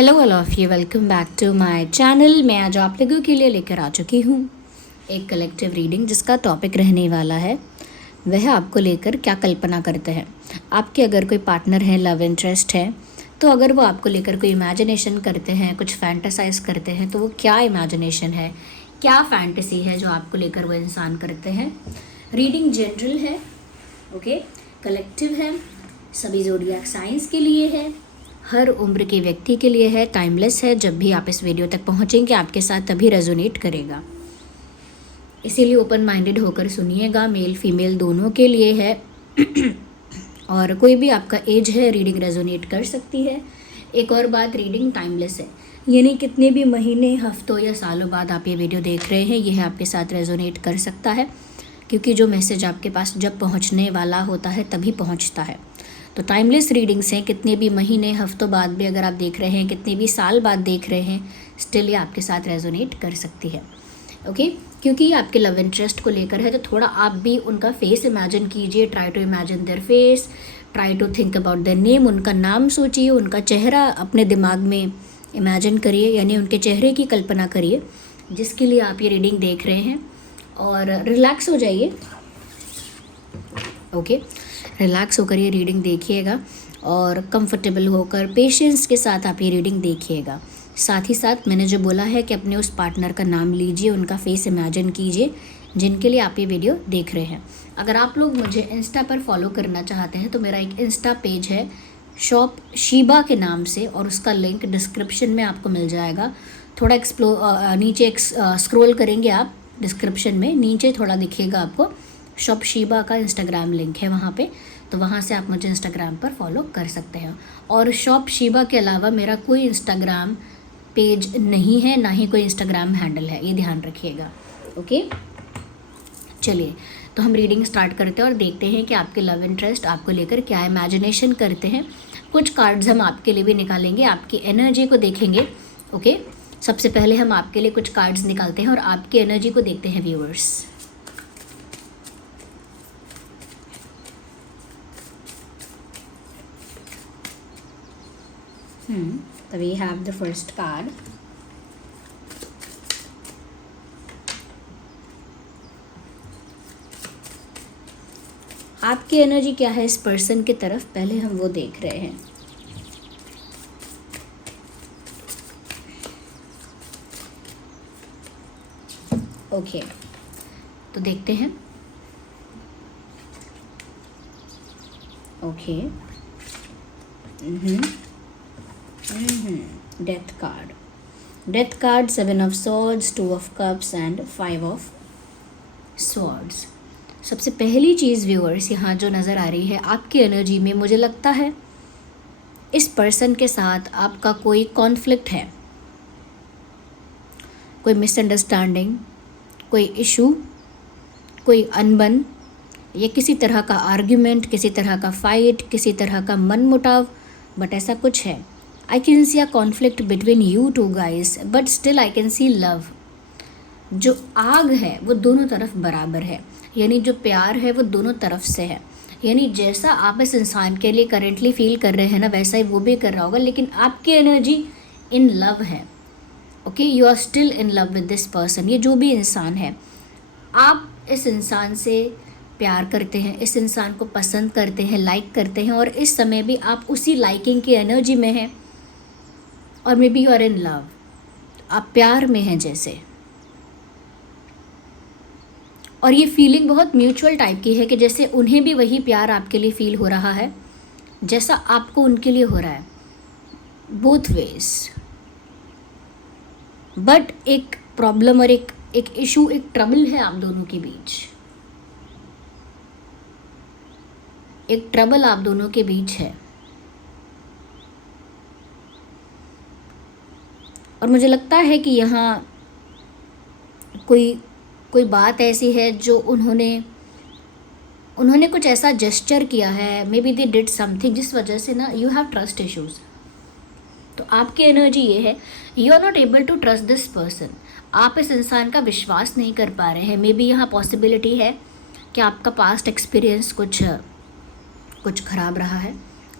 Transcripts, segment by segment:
Hello all of you, welcome back to my channel. मैं आज आप लोगों के लिए लेकर आ चुकी हूँ एक कलेक्टिव रीडिंग जिसका टॉपिक रहने वाला है वह आपको लेकर क्या कल्पना करते हैं। आपके अगर कोई पार्टनर है, लव इंटरेस्ट है, तो अगर वो आपको लेकर कोई इमेजिनेशन करते हैं, कुछ फैंटेसाइज करते हैं, तो वो क्या इमेजिनेशन है, क्या फैंटेसी है जो आपको लेकर वो इंसान करते हैं। रीडिंग जनरल है, ओके, कलेक्टिव है, सभी ज़ोडिएक साइंस के लिए है, हर उम्र के व्यक्ति के लिए है, टाइमलेस है। जब भी आप इस वीडियो तक पहुंचेंगे आपके साथ तभी रेजोनेट करेगा, इसीलिए ओपन माइंडेड होकर सुनिएगा। मेल फीमेल दोनों के लिए है और कोई भी आपका एज है रीडिंग रेजोनेट कर सकती है। एक और बात, रीडिंग टाइमलेस है, यानी कितने भी महीने, हफ्तों या सालों बाद आप ये वीडियो देख रहे हैं यह आपके साथ रेजोनेट कर सकता है, क्योंकि जो मैसेज आपके पास जब पहुंचने वाला होता है तभी पहुंचता है। तो टाइमलेस रीडिंग्स हैं, कितने भी महीने, हफ्तों बाद भी अगर आप देख रहे हैं, कितने भी साल बाद देख रहे हैं, स्टिल ये आपके साथ रेजोनेट कर सकती है, ओके। क्योंकि ये आपके लव इंटरेस्ट को लेकर है, तो थोड़ा आप भी उनका फेस इमेजिन कीजिए। Try to imagine their face, try to think about their name. उनका नाम सोचिए, उनका चेहरा अपने दिमाग में इमेजिन करिए, यानी उनके चेहरे की कल्पना करिए जिसके लिए आप ये रीडिंग देख रहे हैं। और रिलैक्स हो जाइए, ओके, रिलैक्स होकर ये रीडिंग देखिएगा और कंफर्टेबल होकर पेशेंस के साथ आप ये रीडिंग देखिएगा। साथ ही साथ मैंने जो बोला है कि अपने उस पार्टनर का नाम लीजिए, उनका फेस इमेजिन कीजिए जिनके लिए आप ये वीडियो देख रहे हैं। अगर आप लोग मुझे इंस्टा पर फॉलो करना चाहते हैं तो मेरा एक इंस्टा पेज है शॉप शीबा के नाम से, और उसका लिंक डिस्क्रिप्शन में आपको मिल जाएगा। थोड़ा नीचे स्क्रॉल करेंगे आप, डिस्क्रिप्शन में नीचे थोड़ा दिखेगा आपको, शॉप शीबा का इंस्टाग्राम लिंक है वहाँ पे, तो वहाँ से आप मुझे इंस्टाग्राम पर फॉलो कर सकते हैं। और शॉप शीबा के अलावा मेरा कोई इंस्टाग्राम पेज नहीं है, ना ही कोई इंस्टाग्राम हैंडल है, ये ध्यान रखिएगा, ओके। चलिए, तो हम रीडिंग स्टार्ट करते हैं और देखते हैं कि आपके लव इंटरेस्ट आपको लेकर क्या इमेजिनेशन करते हैं। कुछ कार्ड्स हम आपके लिए भी निकालेंगे, आपकी एनर्जी को देखेंगे, ओके। सबसे पहले हम आपके लिए कुछ कार्ड्स निकालते हैं और आपकी एनर्जी को देखते हैं viewers. So we have the first card. आपकी एनर्जी क्या है इस पर्सन की तरफ, पहले हम वो देख रहे हैं। ओके, तो देखते हैं। Okay, death card, death card, 7 of swords, 2 of cups and 5 of swords. सबसे पहली चीज़ व्यूअर्स यहाँ जो नज़र आ रही है आपकी एनर्जी में, मुझे लगता है इस पर्सन के साथ आपका कोई कॉन्फ्लिक्ट है, कोई मिसअंडरस्टैंडिंग, कोई इशू, कोई अनबन, या किसी तरह का आर्ग्यूमेंट, किसी तरह का फाइट, किसी तरह का मनमुटाव, बट ऐसा कुछ है। I can see a conflict between you two guys, but still I can see love. जो आग है वो दोनों तरफ बराबर है, यानी जो प्यार है वो दोनों तरफ से है। यानी जैसा आप इस इंसान के लिए करेंटली फील कर रहे हैं ना, वैसा ही वो भी कर रहा होगा, लेकिन आपकी एनर्जी इन लव है, okay. You are still in love with this person. ये जो भी इंसान है, आप इस इंसान से प्यार करते हैं, इस इंसान को पसंद करते हैं, लाइक करते हैं, और इस समय भी आप उसी लाइकिंग की एनर्जी में हैं, और maybe you are in love, आप प्यार में हैं जैसे। और ये फीलिंग बहुत म्यूचुअल टाइप की है कि जैसे उन्हें भी वही प्यार आपके लिए फील हो रहा है जैसा आपको उनके लिए हो रहा है, बोथ वेज। बट एक प्रॉब्लम और एक इशू, एक ट्रबल है आप दोनों के बीच, एक ट्रबल आप दोनों के बीच है। और मुझे लगता है कि यहाँ कोई बात ऐसी है जो उन्होंने कुछ ऐसा जेस्चर किया है, may be they did something, जिस वजह से ना यू हैव ट्रस्ट इश्यूज। तो आपकी एनर्जी ये है, you are not able to trust this person. आप इस इंसान का विश्वास नहीं कर पा रहे हैं। मे बी यहाँ पॉसिबिलिटी है कि आपका पास्ट एक्सपीरियंस कुछ ख़राब रहा है,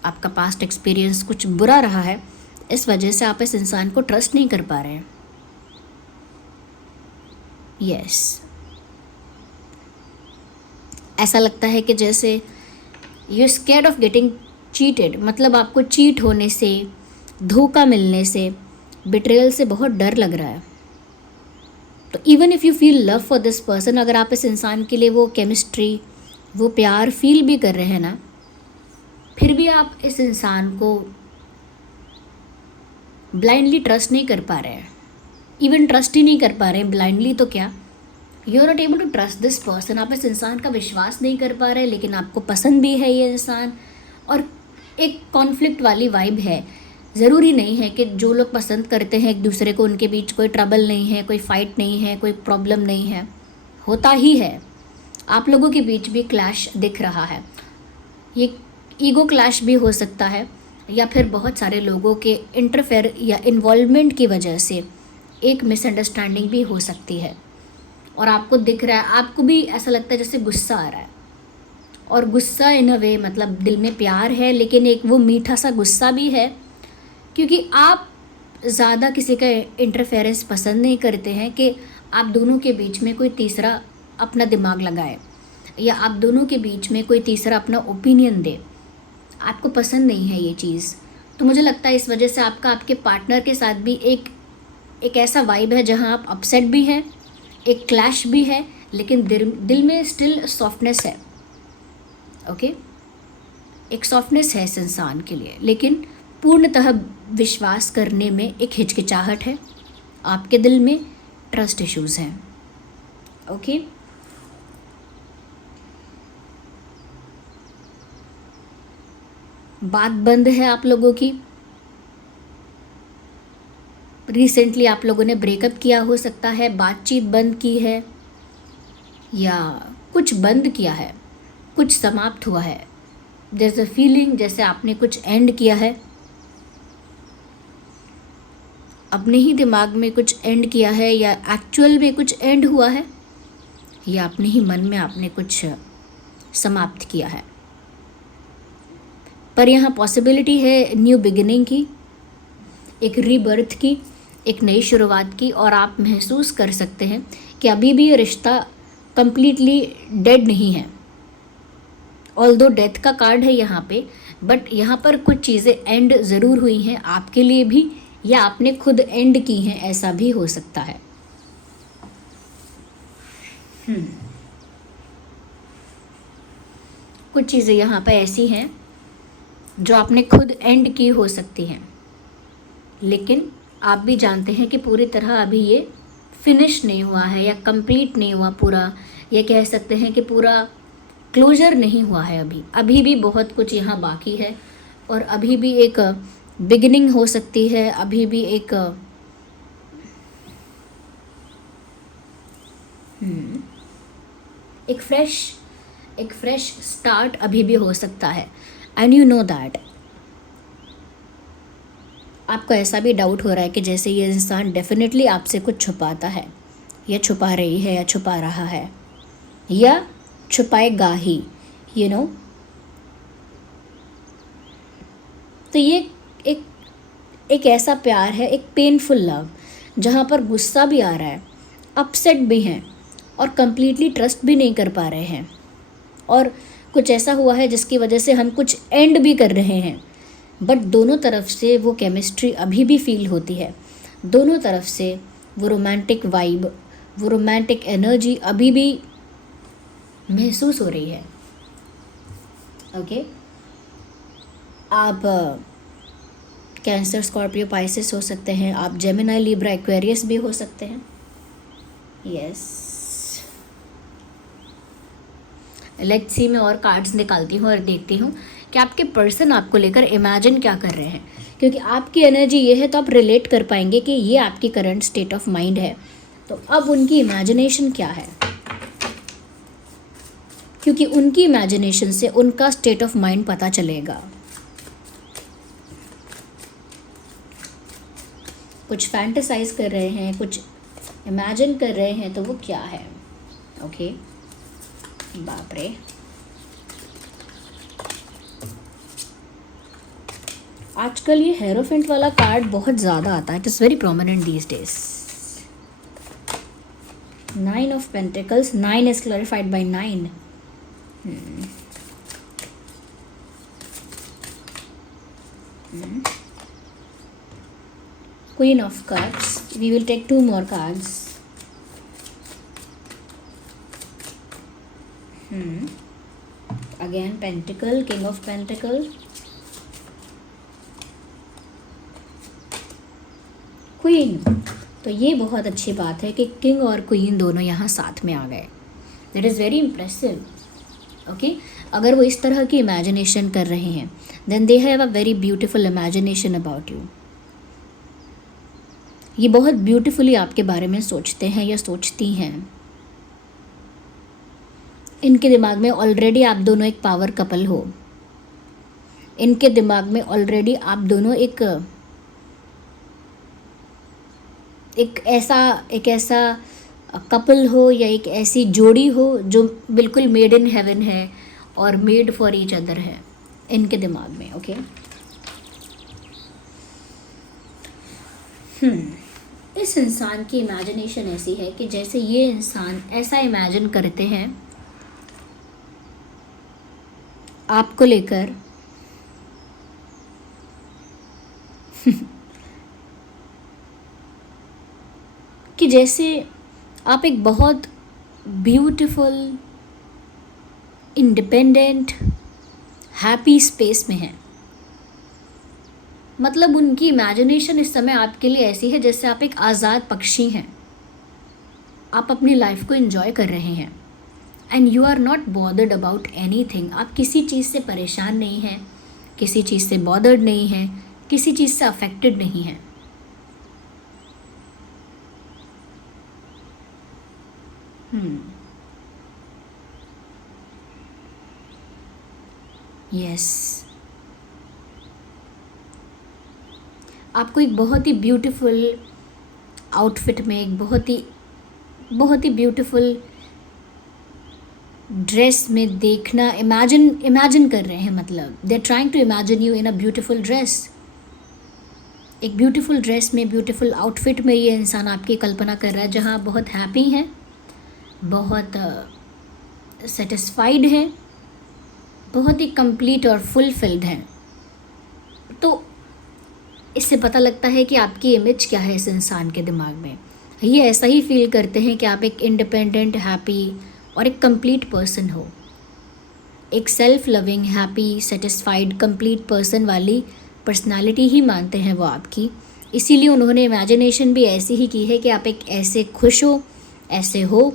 आपका पास्ट एक्सपीरियंस कुछ बुरा रहा है, इस वजह से आप इस इंसान को ट्रस्ट नहीं कर पा रहे हैं। यस, ऐसा लगता है कि जैसे you scared of getting cheated, मतलब आपको चीट होने से, धोखा मिलने से, बिट्रेयल से बहुत डर लग रहा है। तो even if you feel love for this person, अगर आप इस इंसान के लिए वो केमिस्ट्री, वो प्यार फील भी कर रहे हैं ना, फिर भी आप इस इंसान को ब्लाइंडली ट्रस्ट नहीं कर पा रहे हैं। इवन ट्रस्ट ही नहीं कर पा रहे हैं ब्लाइंडली, तो क्या, you are not able to trust this person. आप इस इंसान का विश्वास नहीं कर पा रहे, लेकिन आपको पसंद भी है ये इंसान, और एक कॉन्फ्लिक्ट वाली वाइब है। ज़रूरी नहीं है कि जो लोग पसंद करते हैं एक दूसरे को, उनके बीच कोई ट्रबल नहीं है, कोई फाइट नहीं है, कोई प्रॉब्लम नहीं है, होता ही है। आप लोगों के बीच भी क्लैश दिख रहा है। ये ईगो क्लैश भी हो सकता है, या फिर बहुत सारे लोगों के इंटरफेयर या इन्वॉल्वमेंट की वजह से एक मिसअंडरस्टैंडिंग भी हो सकती है। और आपको दिख रहा है, आपको भी ऐसा लगता है जैसे गुस्सा आ रहा है, और गुस्सा इन अ वे, मतलब दिल में प्यार है, लेकिन एक वो मीठा सा गुस्सा भी है, क्योंकि आप ज़्यादा किसी का इंटरफेरेंस पसंद नहीं करते हैं कि आप दोनों के बीच में कोई तीसरा अपना दिमाग लगाए, या आप दोनों के बीच में कोई तीसरा अपना ओपिनियन दे। आपको पसंद नहीं है ये चीज़। तो मुझे लगता है इस वजह से आपका आपके पार्टनर के साथ भी एक ऐसा वाइब है जहां आप अपसेट भी हैं, एक क्लैश भी है, लेकिन दिल में स्टिल सॉफ्टनेस है। ओके, एक सॉफ्टनेस है इस इंसान के लिए, लेकिन पूर्णतः विश्वास करने में एक हिचकिचाहट है। आपके दिल में ट्रस्ट इश्यूज़ हैं। ओके, बात बंद है आप लोगों की। रिसेंटली आप लोगों ने ब्रेकअप किया हो सकता है, बातचीत बंद की है, या कुछ बंद किया है, कुछ समाप्त हुआ है। देयर इज़ अ फीलिंग जैसे आपने कुछ एंड किया है, अपने ही दिमाग में कुछ एंड किया है, या एक्चुअल में कुछ एंड हुआ है, या अपने ही मन में आपने कुछ समाप्त किया है। पर यहाँ पॉसिबिलिटी है न्यू बिगिनिंग की, एक रीबर्थ की, एक नई शुरुआत की, और आप महसूस कर सकते हैं कि अभी भी ये रिश्ता कंप्लीटली डेड नहीं है। ऑल्दो डेथ का कार्ड है यहाँ पे, बट यहाँ पर कुछ चीज़ें एंड ज़रूर हुई हैं आपके लिए भी, या आपने खुद एंड की हैं, ऐसा भी हो सकता है। कुछ चीज़ें यहाँ पर ऐसी हैं जो आपने खुद एंड की हो सकती हैं, लेकिन आप भी जानते हैं कि पूरी तरह अभी ये फिनिश नहीं हुआ है, या कंप्लीट नहीं हुआ पूरा, ये कह सकते हैं कि पूरा क्लोजर नहीं हुआ है। अभी भी बहुत कुछ यहाँ बाकी है, और अभी भी एक बिगिनिंग हो सकती है, अभी भी एक फ्रेश स्टार्ट अभी भी हो सकता है। एंड यू नो दैट आपको ऐसा भी डाउट हो रहा है कि जैसे ये इंसान डेफिनेटली आपसे कुछ छुपाता है, या छुपा रही है, या छुपा रहा है, या छुपाएगा ही, यू नो। तो ये एक ऐसा प्यार है, एक पेनफुल लव, जहाँ पर गुस्सा भी आ रहा है, अपसेट भी हैं, और कंप्लीटली ट्रस्ट भी नहीं कर पा रहे हैं, और कुछ ऐसा हुआ है जिसकी वजह से हम कुछ एंड भी कर रहे हैं, बट दोनों तरफ से वो केमिस्ट्री अभी भी फील होती है। दोनों तरफ से वो रोमांटिक वाइब, वो रोमांटिक एनर्जी अभी भी महसूस हो रही है। ओके, आप कैंसर, स्कॉर्पियो, पाइसेस हो सकते हैं, आप जेमिनी, लिब्रा, एक्वेरियस भी हो सकते हैं। यस, लेट्स सी, मैं और कार्ड्स निकालती हूँ और देखती हूँ कि आपके पर्सन आपको लेकर इमेजिन क्या कर रहे हैं, क्योंकि आपकी एनर्जी ये है तो आप रिलेट कर पाएंगे कि ये आपकी करंट स्टेट ऑफ माइंड है। तो अब उनकी इमेजिनेशन क्या है, क्योंकि उनकी इमेजिनेशन से उनका स्टेट ऑफ माइंड पता चलेगा। कुछ फैंटेसाइज कर रहे हैं, कुछ इमेजिन कर रहे हैं, तो वो क्या है। ओके, बाप रे, आजकल ये हेरोफेंट वाला कार्ड बहुत ज़्यादा आता है, it is very prominent these days. 9 of pentacles, 9 is clarified by 9। Queen of Cups, we will take 2 more cards. Again Pentacle, King of Pentacle, Queen। तो ये बहुत अच्छी बात है कि किंग और क्वीन दोनों यहाँ साथ में आ गए। That is very impressive. Okay, अगर वो इस तरह की इमेजिनेशन कर रहे हैं then they have a very beautiful imagination about you. ये बहुत ब्यूटीफुली आपके बारे में सोचते हैं या सोचती हैं। इनके दिमाग में ऑलरेडी आप दोनों एक पावर कपल हो। इनके दिमाग में ऑलरेडी आप दोनों एक ऐसा कपल हो या एक ऐसी जोड़ी हो जो बिल्कुल मेड इन हेवन है और मेड फॉर ईच अदर है इनके दिमाग में। ओके, इस इंसान की इमेजिनेशन ऐसी है कि जैसे ये इंसान ऐसा इमेजिन करते हैं आपको लेकर कि जैसे आप एक बहुत ब्यूटीफुल, इंडिपेंडेंट, हैप्पी स्पेस में हैं। मतलब उनकी इमेजिनेशन इस समय आपके लिए ऐसी है जैसे आप एक आज़ाद पक्षी हैं। आप अपनी लाइफ को एंजॉय कर रहे हैं and you are not bothered about anything. आप किसी चीज़ से परेशान नहीं हैं, किसी चीज़ से बॉदर्ड नहीं हैं, किसी चीज़ से अफेक्टेड नहीं हैं। यस, आपको एक बहुत ही ब्यूटीफुल आउटफिट में, एक बहुत ही ब्यूटीफुल ड्रेस में देखना इमेजिन कर रहे हैं। मतलब they are trying to imagine you in a beautiful dress. एक ब्यूटीफुल ड्रेस में, ब्यूटीफुल आउटफिट में ये इंसान आपकी कल्पना कर रहा है, जहाँ आप बहुत हैप्पी हैं, बहुत सेटिस्फाइड हैं, बहुत ही कंप्लीट और फुलफिल्ड हैं। तो इससे पता लगता है कि आपकी इमेज क्या है इस इंसान के दिमाग में। ये ऐसा ही फील करते हैं कि आप एक इंडिपेंडेंट, हैप्पी और एक कंप्लीट पर्सन हो। एक self loving, happy, satisfied, complete person वाली पर्सनालिटी ही मानते हैं वो आपकी। इसीलिए उन्होंने इमेजिनेशन भी ऐसी ही की है कि आप एक ऐसे खुश हो, ऐसे हो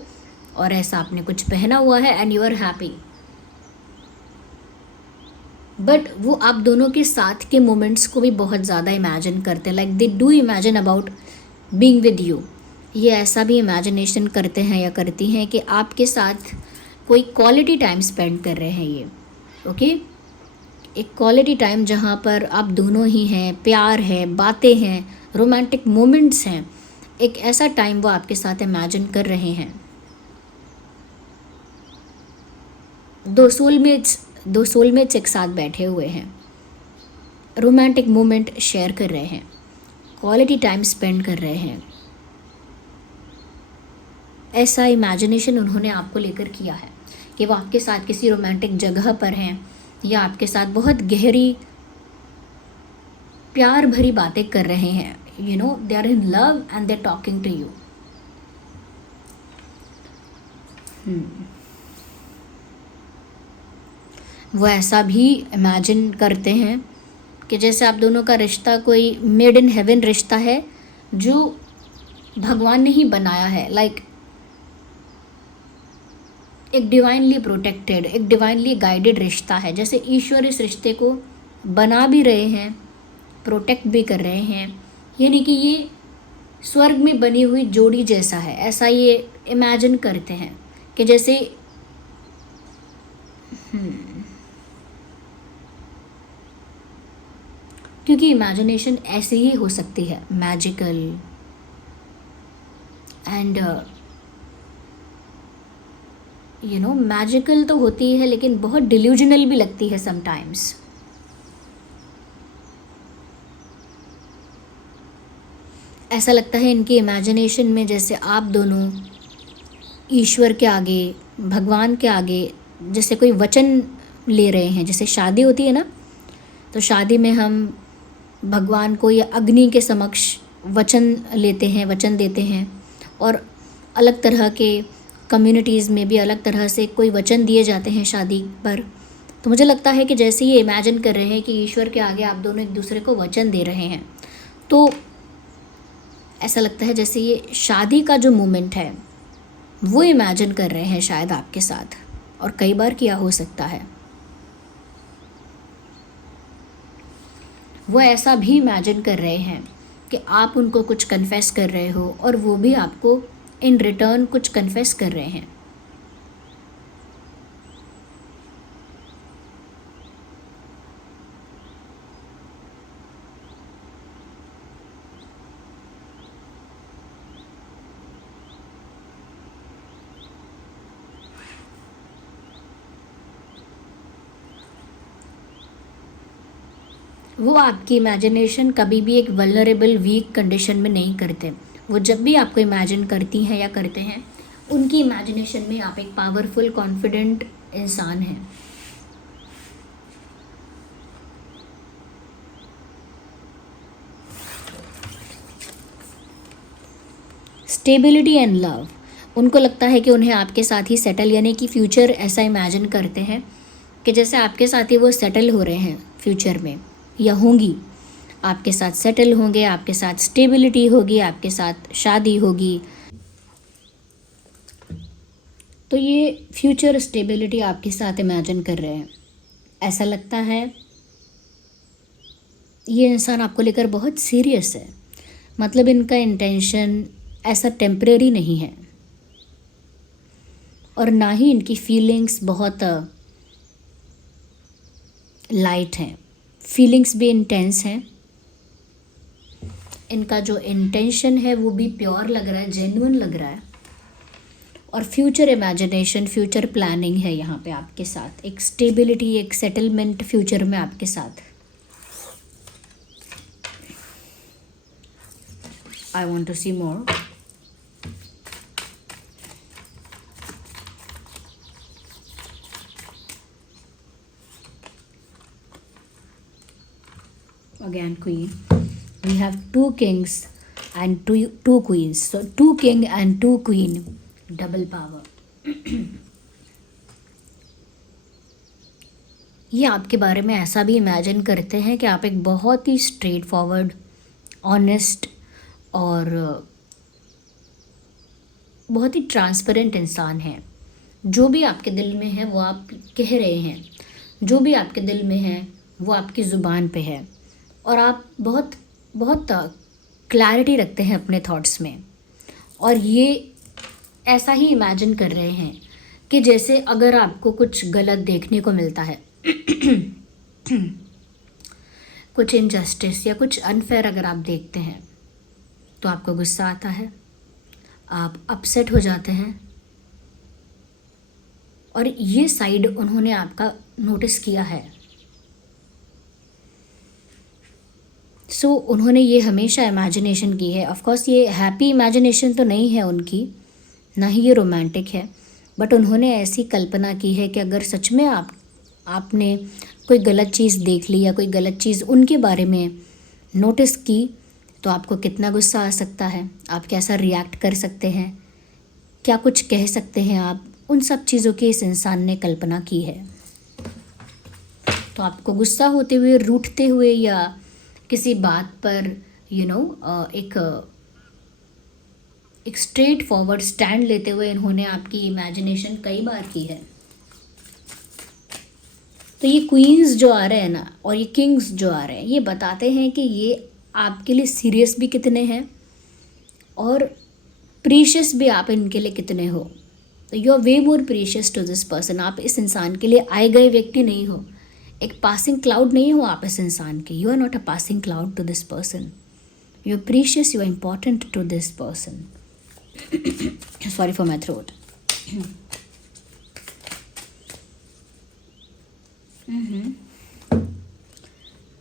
और ऐसा आपने कुछ पहना हुआ है and you are happy. But वो आप दोनों के साथ के मोमेंट्स को भी बहुत ज़्यादा इमेजिन करते हैं। Like they do imagine about being with you. ये ऐसा भी इमेजिनेशन करते हैं या करती हैं कि आपके साथ कोई क्वालिटी टाइम स्पेंड कर रहे हैं ये। ओके, एक क्वालिटी टाइम जहाँ पर आप दोनों ही हैं, प्यार है, बातें हैं, रोमांटिक मोमेंट्स हैं। एक ऐसा टाइम वो आपके साथ इमेजिन कर रहे हैं। दो सोलमेट्स एक साथ बैठे हुए हैं, रोमांटिक मोमेंट शेयर कर रहे हैं, क्वालिटी टाइम स्पेंड कर रहे हैं। ऐसा इमेजिनेशन उन्होंने आपको लेकर किया है कि वो आपके साथ किसी रोमांटिक जगह पर हैं या आपके साथ बहुत गहरी, प्यार भरी बातें कर रहे हैं। You know, they are in love and they are talking to you. वो ऐसा भी इमेजिन करते हैं कि जैसे आप दोनों का रिश्ता कोई मेड इन हेवन रिश्ता है जो भगवान ने ही बनाया है। लाइक एक डिवाइनली प्रोटेक्टेड, एक डिवाइनली गाइडेड रिश्ता है। जैसे ईश्वर इस रिश्ते को बना भी रहे हैं, प्रोटेक्ट भी कर रहे हैं। यानी कि ये स्वर्ग में बनी हुई जोड़ी जैसा है, ऐसा ये इमेजिन करते हैं कि जैसे क्योंकि इमेजिनेशन ऐसे ही हो सकती है, magical and you know, magical तो होती है लेकिन बहुत डिल्यूजनल भी लगती है समटाइम्स। ऐसा लगता है इनकी इमेजिनेशन में जैसे आप दोनों ईश्वर के आगे, भगवान के आगे जैसे कोई वचन ले रहे हैं। जैसे शादी होती है ना, तो शादी में हम भगवान को या अग्नि के समक्ष वचन लेते हैं, वचन देते हैं। और अलग तरह के कम्युनिटीज़ में भी अलग तरह से कोई वचन दिए जाते हैं शादी पर। तो मुझे लगता है कि जैसे ये इमेजिन कर रहे हैं कि ईश्वर के आगे आप दोनों एक दूसरे को वचन दे रहे हैं, तो ऐसा लगता है जैसे ये शादी का जो मोमेंट है वो इमेजिन कर रहे हैं शायद आपके साथ, और कई बार किया हो सकता है। वो ऐसा भी इमेजिन कर रहे हैं कि आप उनको कुछ कन्फेस कर रहे हो और वो भी आपको इन रिटर्न कुछ कन्फेस कर रहे हैं। वो आपकी इमेजिनेशन कभी भी एक वल्नरेबल वीक कंडीशन में नहीं करते। वो जब भी आपको इमेजिन करती हैं या करते हैं, उनकी इमेजिनेशन में आप एक पावरफुल कॉन्फिडेंट इंसान हैं। स्टेबिलिटी एंड लव, उनको लगता है कि उन्हें आपके साथ ही सेटल, यानी कि फ्यूचर ऐसा इमेजिन करते हैं कि जैसे आपके साथ ही वो सेटल हो रहे हैं फ्यूचर में, या होंगी आपके साथ सेटल होंगे, आपके साथ स्टेबिलिटी होगी, आपके साथ शादी होगी। तो ये फ्यूचर स्टेबिलिटी आपके साथ इमेजिन कर रहे हैं। ऐसा लगता है ये इंसान आपको लेकर बहुत सीरियस है। मतलब इनका इंटेंशन ऐसा टेम्परेरी नहीं है, और ना ही इनकी फीलिंग्स बहुत लाइट हैं। फीलिंग्स भी इंटेंस हैं। इनका जो इंटेंशन है वो भी प्योर लग रहा है, जेन्युइन लग रहा है। और फ्यूचर इमेजिनेशन, फ्यूचर प्लानिंग है यहाँ पे आपके साथ, एक स्टेबिलिटी, एक सेटलमेंट फ्यूचर में आपके साथ। I want to see more. Again queen, we have 2 kings and two queens, so 2 king and 2 queen, double power. ये आपके बारे में ऐसा भी इमेजिन करते हैं कि आप एक बहुत ही स्ट्रेट फॉरवर्ड, ऑनेस्ट और बहुत ही ट्रांसपेरेंट इंसान हैं। जो भी आपके दिल में है वो आप कह रहे हैं, जो भी आपके दिल में है वो आपकी ज़ुबान पे है। और आप बहुत बहुत क्लैरिटी रखते हैं अपने थॉट्स में। और ये ऐसा ही इमेजिन कर रहे हैं कि जैसे अगर आपको कुछ गलत देखने को मिलता है कुछ इनजस्टिस या कुछ अनफेयर अगर आप देखते हैं, तो आपको गुस्सा आता है, आप अपसेट हो जाते हैं। और ये साइड उन्होंने आपका नोटिस किया है। सो उन्होंने ये हमेशा इमेजिनेशन की है। ऑफ कोर्स ये हैप्पी इमेजिनेशन तो नहीं है उनकी, ना ही ये रोमांटिक है, बट उन्होंने ऐसी कल्पना की है कि अगर सच में आपने कोई गलत चीज़ देख ली या कोई गलत चीज़ उनके बारे में नोटिस की, तो आपको कितना गुस्सा आ सकता है, आप कैसा रिएक्ट कर सकते हैं, क्या कुछ कह सकते हैं आप। उन सब चीज़ों की इस इंसान ने कल्पना की है। तो आपको गुस्सा होते हुए, रूठते हुए, या किसी बात पर एक स्ट्रेट फॉरवर्ड स्टैंड लेते हुए इन्होंने आपकी इमेजिनेशन कई बार की है। तो ये क्वींस जो आ रहे हैं ना, और ये किंग्स जो आ रहे हैं, ये बताते हैं कि ये आपके लिए सीरियस भी कितने हैं और प्रीशियस भी आप इनके लिए कितने हो। तो you are way more precious to this person. आप इस इंसान के लिए आए गए व्यक्ति नहीं हो, एक पासिंग क्लाउड नहीं हो आप इस इंसान के। You are not a passing cloud to this person, you are precious, you are important to this person. Sorry for my throat.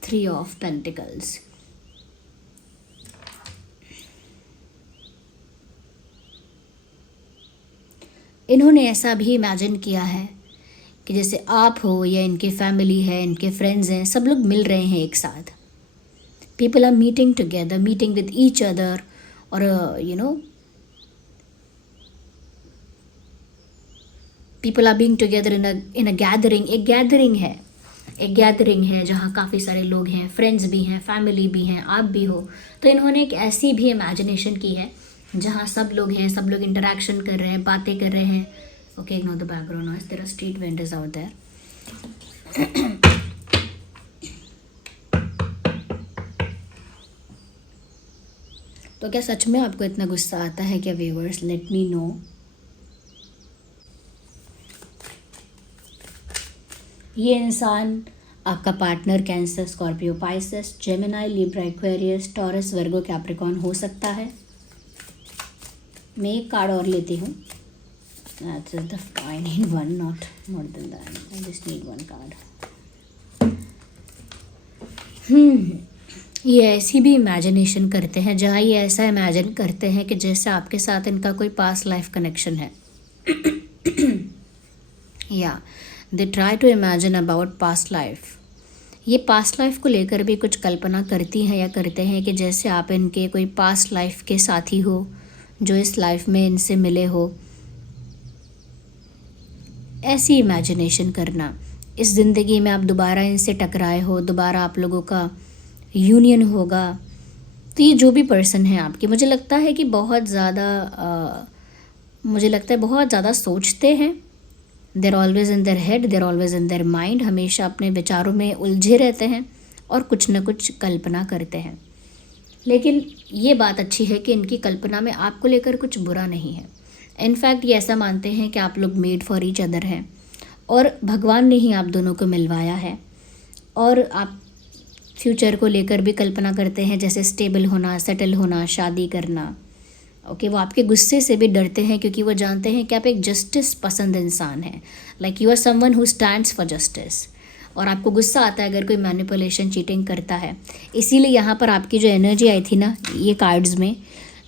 Three of Pentacles. इन्होंने ऐसा भी इमेजिन किया है कि जैसे आप हो या इनकी फैमिली है, इनके फ्रेंड्स हैं, सब लोग मिल रहे हैं एक साथ. People are meeting together, meeting with each other, और people are being together in a gathering. एक गैदरिंग है जहाँ काफ़ी सारे लोग हैं, फ्रेंड्स भी हैं, फैमिली भी हैं, आप भी हो. तो इन्होंने एक ऐसी भी इमेजिनेशन की है जहाँ सब लोग हैं, सब लोग इंटरेक्शन कर रहे हैं, बातें कर रहे हैं. Okay, ignore the background noise, there are street vendors out there. तो क्या सच में आपको इतना गुस्सा आता है क्या व्यूअर्स? Let me know. ये इंसान आपका partner Cancer, Scorpio, Pisces, Gemini, Libra, Aquarius, Taurus, Virgo, Capricorn हो सकता है. मैं एक कार्ड और लेती हूँ. That's the I need one, not more than that. I just need one card. ये ऐसी भी इमेजिनेशन करते हैं जहाँ ये ऐसा इमेजिन करते हैं कि जैसे आपके साथ इनका कोई पास्ट लाइफ कनेक्शन है. या they try to imagine about past life. ये पास्ट लाइफ को लेकर भी कुछ कल्पना करती हैं या करते हैं कि जैसे आप इनके कोई पास्ट लाइफ के साथी हो जो इस लाइफ में इनसे मिले हो. ऐसी इमेजिनेशन करना, इस ज़िंदगी में आप दोबारा इनसे टकराए हो, दोबारा आप लोगों का यूनियन होगा. तो ये जो भी पर्सन है आपके, मुझे लगता है कि बहुत ज़्यादा सोचते हैं. देर always in their head, there always in their mind. हमेशा अपने विचारों में उलझे रहते हैं और कुछ न कुछ कल्पना करते हैं. लेकिन ये बात अच्छी है कि इनकी कल्पना में आपको लेकर कुछ बुरा नहीं है. इनफैक्ट ये ऐसा मानते हैं कि आप लोग मेड फॉर ईच अदर हैं और भगवान ने ही आप दोनों को मिलवाया है. और आप फ्यूचर को लेकर भी कल्पना करते हैं, जैसे स्टेबल होना, सेटल होना, शादी करना. ओके, वो आपके गुस्से से भी डरते हैं क्योंकि वो जानते हैं कि आप एक जस्टिस पसंद इंसान हैं. Like you are someone who stands for justice. और आपको गुस्सा आता है अगर कोई मैनिपुलेशन, चीटिंग करता है. इसीलिए यहाँ पर आपकी जो एनर्जी आई थी ना ये कार्ड्स में,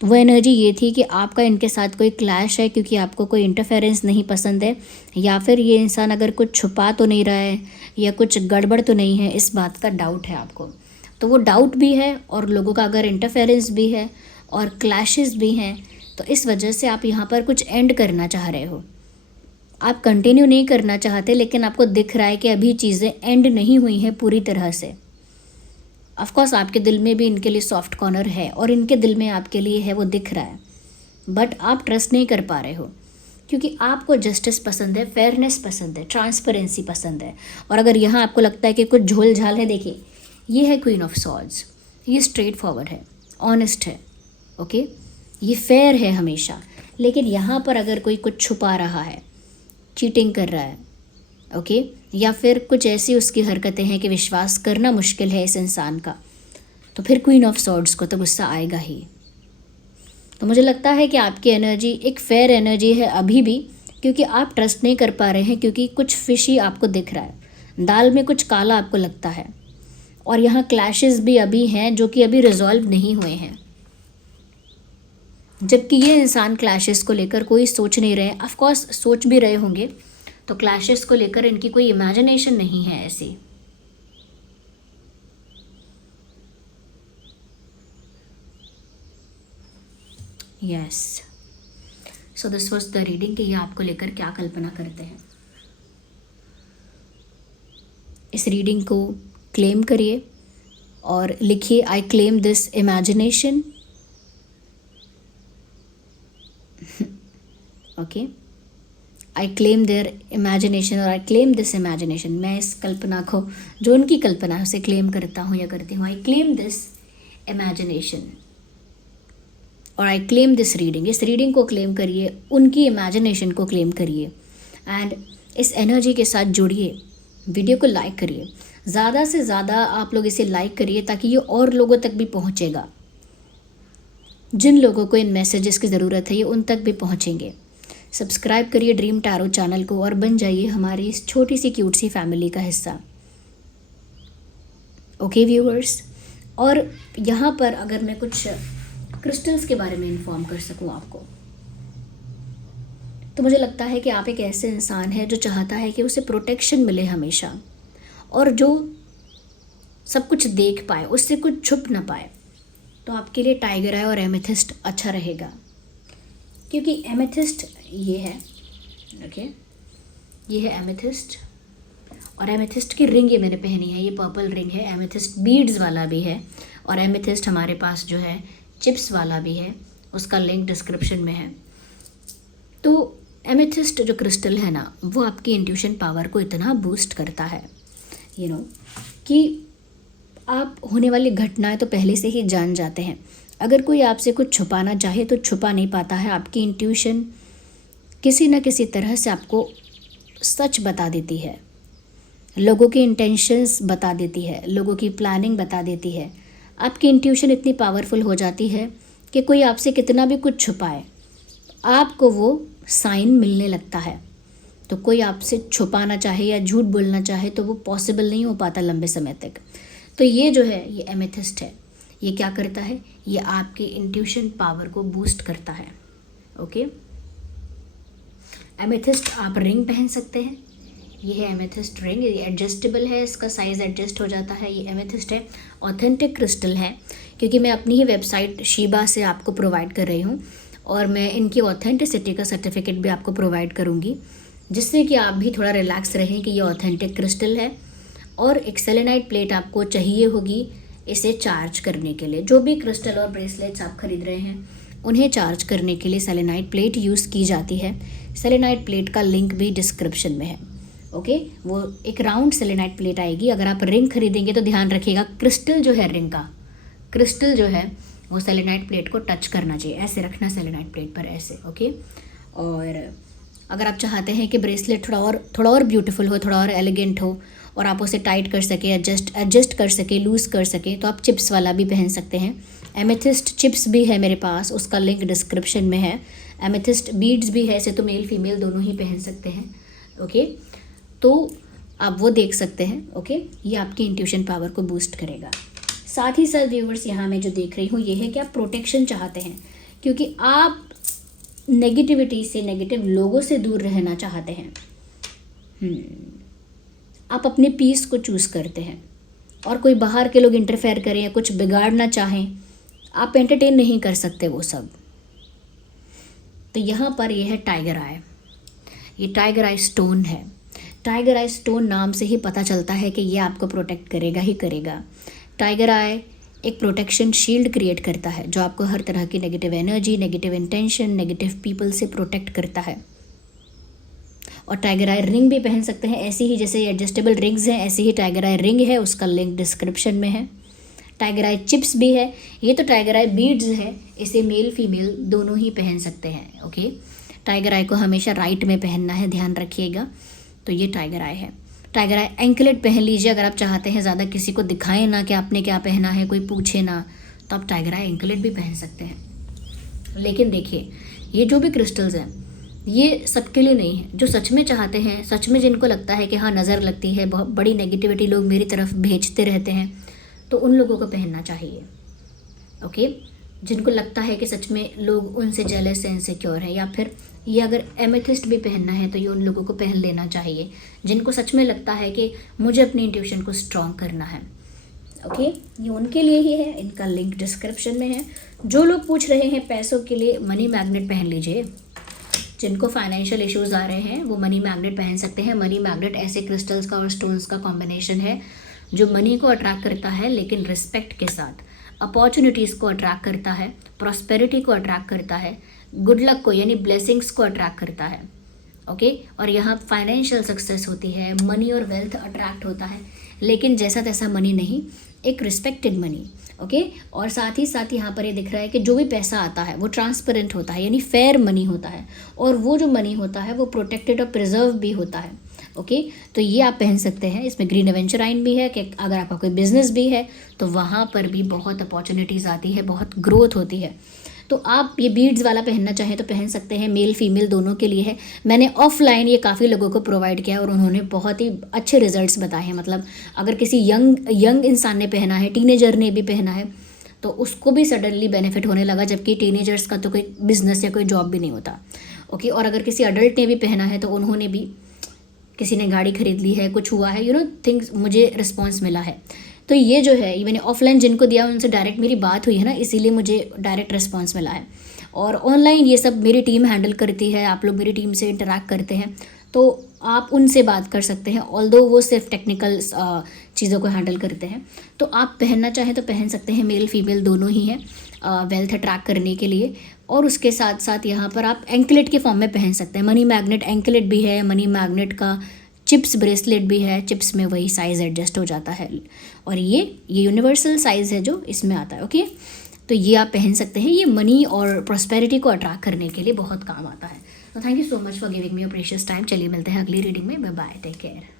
तो वो एनर्जी ये थी कि आपका इनके साथ कोई क्लैश है क्योंकि आपको कोई इंटरफेरेंस नहीं पसंद है, या फिर ये इंसान अगर कुछ छुपा तो नहीं रहा है या कुछ गड़बड़ तो नहीं है, इस बात का डाउट है आपको. तो वो डाउट भी है और लोगों का अगर इंटरफेरेंस भी है और क्लैशेस भी हैं, तो इस वजह से आप यहाँ पर कुछ एंड करना चाह रहे हो. आप कंटिन्यू नहीं करना चाहते, लेकिन आपको दिख रहा है कि अभी चीज़ें एंड नहीं हुई हैं पूरी तरह से. ऑफ कोर्स आपके दिल में भी इनके लिए सॉफ्ट कॉर्नर है और इनके दिल में आपके लिए है, वो दिख रहा है. बट आप ट्रस्ट नहीं कर पा रहे हो क्योंकि आपको जस्टिस पसंद है, फेयरनेस पसंद है, ट्रांसपेरेंसी पसंद है. और अगर यहाँ आपको लगता है कि कुछ झोल झाल है, देखिए ये है क्वीन ऑफ सॉर्ड्स. ये स्ट्रेट फॉरवर्ड है, ऑनेस्ट है. ओके, ये फेयर है हमेशा. लेकिन यहाँ पर अगर कोई कुछ छुपा रहा है, चीटिंग कर रहा है, ओके, या फिर कुछ ऐसी उसकी हरकतें हैं कि विश्वास करना मुश्किल है इस इंसान का, तो फिर क्वीन ऑफ सॉर्ड्स को तो गुस्सा आएगा ही. तो मुझे लगता है कि आपकी एनर्जी एक फेयर एनर्जी है अभी भी, क्योंकि आप ट्रस्ट नहीं कर पा रहे हैं, क्योंकि कुछ फिशी आपको दिख रहा है, दाल में कुछ काला आपको लगता है. और यहाँ क्लैशेस भी अभी हैं जो कि अभी रिजॉल्व नहीं हुए हैं, जबकि ये इंसान क्लैशेस को लेकर कोई सोच नहीं रहे. ऑफ कोर्स सोच भी रहे होंगे, तो क्लैशेस को लेकर इनकी कोई इमेजिनेशन नहीं है ऐसी. Yes, so this was the reading कि ये आपको लेकर क्या कल्पना करते हैं. इस रीडिंग को क्लेम करिए और लिखिए, I claim this imagination. Okay, I claim there imagination और आई क्लेम दिस इमेजिनेशन. मैं इस कल्पना को, जो उनकी कल्पना है, उसे क्लेम करता हूँ या करती हूँ. आई क्लेम दिस इमेजिनेशन और आई क्लेम दिस रीडिंग. इस रीडिंग को क्लेम करिए, उनकी इमेजिनेशन को क्लेम करिए एंड इस एनर्जी के साथ जुड़िए. वीडियो को लाइक करिए, ज़्यादा से ज़्यादा आप लोग इसे लाइक करिए ताकि ये और लोगों तक भी पहुँचेगा. जिन लोगों को इन मैसेजेस की ज़रूरत है ये उन तक भी पहुँचेंगे. सब्सक्राइब करिए ड्रीम टैरो चैनल को और बन जाइए हमारी इस छोटी सी क्यूट सी फैमिली का हिस्सा. ओके व्यूअर्स, और यहाँ पर अगर मैं कुछ क्रिस्टल्स के बारे में इन्फॉर्म कर सकूँ आपको, तो मुझे लगता है कि आप एक ऐसे इंसान हैं जो चाहता है कि उसे प्रोटेक्शन मिले हमेशा, और जो सब कुछ देख पाए, उससे कुछ छुप ना पाए। तो आपके लिए टाइगर आई और एमेथिस्ट अच्छा रहेगा, क्योंकि एमेथिस्ट ये है, ओके, ये है एमेथिस्ट। और एमेथिस्ट की रिंग ये मैंने पहनी है, ये पर्पल रिंग है। एमेथिस्ट बीड्स वाला भी है, और एमेथिस्ट हमारे पास जो है चिप्स वाला भी है, उसका लिंक डिस्क्रिप्शन में है। तो एमेथिस्ट जो क्रिस्टल है ना, वो आपकी इंट्यूशन पावर को इतना बूस्ट करता है कि आप होने वाली घटनाएं तो पहले से ही जान जाते हैं। अगर कोई आपसे कुछ छुपाना चाहे तो छुपा नहीं पाता है। आपकी इंट्यूशन किसी न किसी तरह से आपको सच बता देती है, लोगों के इंटेंशंस बता देती है, लोगों की प्लानिंग बता देती है। आपकी इंट्यूशन इतनी पावरफुल हो जाती है कि कोई आपसे कितना भी कुछ छुपाए, आपको वो साइन मिलने लगता है। तो कोई आपसे छुपाना चाहे या झूठ बोलना चाहे तो वो पॉसिबल नहीं हो पाता लंबे समय तक। तो ये जो है, ये एमेथिस्ट है। ये क्या करता है? ये आपके इंट्यूशन पावर को बूस्ट करता है। ओके, एमेथिस्ट आप रिंग पहन सकते हैं। ये है एमेथिस्ट रिंग, ये एडजस्टेबल है, इसका साइज़ एडजस्ट हो जाता है। ये एमेथिस्ट है, ऑथेंटिक क्रिस्टल है, क्योंकि मैं अपनी ही वेबसाइट शीबा से आपको प्रोवाइड कर रही हूँ, और मैं इनकी ऑथेंटिसिटी का सर्टिफिकेट भी आपको प्रोवाइड करूँगी, जिससे कि आप भी थोड़ा रिलैक्स रहें कि ये ऑथेंटिक क्रिस्टल है। और एक सेलेनाइट प्लेट आपको चाहिए होगी इसे चार्ज करने के लिए। जो भी क्रिस्टल और ब्रेसलेट्स आप खरीद रहे हैं, उन्हें चार्ज करने के लिए सेलेनाइट प्लेट यूज़ की जाती है। सेलेनाइट प्लेट का लिंक भी डिस्क्रिप्शन में है। ओके, वो एक राउंड सेलेनाइट प्लेट आएगी। अगर आप रिंग खरीदेंगे तो ध्यान रखिएगा, क्रिस्टल जो है रिंग का, क्रिस्टल जो है वो सेलेनाइट प्लेट को टच करना चाहिए, ऐसे रखना सेलेनाइट प्लेट पर, ऐसे। ओके, और अगर आप चाहते हैं कि ब्रेसलेट थोड़ा और ब्यूटीफुल हो, थोड़ा और एलिगेंट हो, और आप उसे टाइट कर सके, एडजस्ट कर सके, लूज़ कर सके, तो आप चिप्स वाला भी पहन सकते हैं। एमेथिस्ट चिप्स भी है मेरे पास, उसका लिंक डिस्क्रिप्शन में है। एमेथिस्ट बीड्स भी है, ऐसे तो मेल फीमेल दोनों ही पहन सकते हैं। ओके, तो आप वो देख सकते हैं। ओके, ये आपकी इंट्यूशन पावर को बूस्ट करेगा। साथ ही साथ व्यूवर्स, यहाँ मैं जो देख रही हूँ ये है कि आप प्रोटेक्शन चाहते हैं, क्योंकि आप नेगेटिविटी से, नेगेटिव लोगों से दूर रहना चाहते हैं। आप अपने पीस को चूज़ करते हैं, और कोई बाहर के लोग इंटरफेयर करें या कुछ बिगाड़ना चाहें, आप एंटरटेन नहीं कर सकते वो सब। तो यहाँ पर यह है टाइगर आई। ये टाइगर आई स्टोन है। टाइगर आई स्टोन नाम से ही पता चलता है कि ये आपको प्रोटेक्ट करेगा ही करेगा। टाइगर आई एक प्रोटेक्शन शील्ड क्रिएट करता है, जो आपको हर तरह की negative energy, negative intention, negative people से प्रोटेक्ट करता है। और टाइगर आई रिंग भी पहन सकते हैं, ऐसी ही जैसे एडजस्टेबल रिंग्स हैं, ऐसी ही टाइगर आई रिंग है, उसका लिंक डिस्क्रिप्शन में है। टाइगर आई चिप्स भी है। ये तो टाइगर आई बीड्स है, इसे मेल फीमेल दोनों ही पहन सकते हैं। ओके, टाइगर आई को हमेशा राइट में पहनना है, ध्यान रखिएगा। तो ये टाइगर आई है। टाइगर आई एंकलेट पहन लीजिए, अगर आप चाहते हैं ज़्यादा किसी को दिखाएं ना कि आपने क्या पहना है, कोई पूछे ना, तो आप टाइगर आई एंकलेट भी पहन सकते हैं। लेकिन देखिए, ये जो भी क्रिस्टल्स हैं, ये सबके लिए नहीं है। जो सच में चाहते हैं, सच में जिनको लगता है कि हाँ नज़र लगती है, बहुत बड़ी नेगेटिविटी लोग मेरी तरफ भेजते रहते हैं, तो उन लोगों को पहनना चाहिए। ओके, जिनको लगता है कि सच में लोग उनसे जेलस से इनसिक्योर है, या फिर ये अगर एमेथिस्ट भी पहनना है तो ये उन लोगों को पहन लेना चाहिए, जिनको सच में लगता है कि मुझे अपनी इंट्यूशन को स्ट्रॉन्ग करना है। ओके, ये उनके लिए ही है, इनका लिंक डिस्क्रिप्शन में है। जो लोग पूछ रहे हैं पैसों के लिए, मनी मैग्नेट पहन लीजिए। जिनको फाइनेंशियल इश्यूज आ रहे हैं वो मनी मैग्नेट पहन सकते हैं। मनी मैग्नेट ऐसे क्रिस्टल्स का और स्टोन्स का कॉम्बिनेशन है जो मनी को अट्रैक्ट करता है, लेकिन रिस्पेक्ट के साथ। अपॉर्चुनिटीज़ को अट्रैक्ट करता है, प्रॉस्पेरिटी को अट्रैक्ट करता है, गुड लक को यानी ब्लेसिंग्स को अट्रैक्ट करता है। ओके, और यहाँ फाइनेंशियल सक्सेस होती है, मनी और वेल्थ अट्रैक्ट होता है, लेकिन जैसा तैसा मनी नहीं, एक रिस्पेक्टेड मनी। ओके, और साथ ही साथ यहाँ पर ये दिख रहा है कि जो भी पैसा आता है वो ट्रांसपेरेंट होता है, यानी फेयर मनी होता है, और वो जो मनी होता है वो प्रोटेक्टेड और प्रिजर्व भी होता है। ओके, तो ये आप पहन सकते हैं। इसमें ग्रीन एवेंचराइन भी है कि अगर आपका कोई बिजनेस भी है तो वहाँ पर भी बहुत अपॉर्चुनिटीज़ आती है, बहुत ग्रोथ होती है। तो आप ये बीड्स वाला पहनना चाहें तो पहन सकते हैं, मेल फीमेल दोनों के लिए है। मैंने ऑफलाइन ये काफ़ी लोगों को प्रोवाइड किया और उन्होंने बहुत ही अच्छे रिजल्ट्स बताए हैं। मतलब अगर किसी यंग इंसान ने पहना है, टीनेजर ने भी पहना है, तो उसको भी सडनली बेनिफिट होने लगा, जबकि टीनेजर्स का तो कोई बिजनेस या कोई जॉब भी नहीं होता। ओके। और अगर किसी अडल्ट ने भी पहना है तो उन्होंने भी, किसी ने गाड़ी खरीद ली है, कुछ हुआ है, थिंग्स, मुझे रिस्पॉन्स मिला है। तो ये जो है, ये मैंने ऑफलाइन जिनको दिया उनसे डायरेक्ट मेरी बात हुई है ना, इसीलिए मुझे डायरेक्ट रिस्पॉन्स मिला है। और ऑनलाइन ये सब मेरी टीम हैंडल करती है, आप लोग मेरी टीम से इंटरेक्ट करते हैं, तो आप उनसे बात कर सकते हैं, ऑल्दो वो सिर्फ टेक्निकल चीज़ों को हैंडल करते हैं। तो आप पहनना चाहें तो पहन सकते हैं, मेल फीमेल दोनों ही हैं वेल्थ अट्रैक्ट करने के लिए। और उसके साथ साथ यहाँ पर आप एंकलेट के फॉर्म में पहन सकते हैं। मनी मैग्नेट एंकलेट भी है, मनी मैग्नेट का चिप्स ब्रेसलेट भी है, चिप्स में वही साइज़ एडजस्ट हो जाता है। और ये यूनिवर्सल साइज़ है जो इसमें आता है, ओके। तो ये आप पहन सकते हैं, ये मनी और प्रॉस्पेरिटी को अट्रैक्ट करने के लिए बहुत काम आता है। तो thank you so much for giving me your precious time. चलिए मिलते हैं अगली रीडिंग में, बाय बाय, टेक केयर।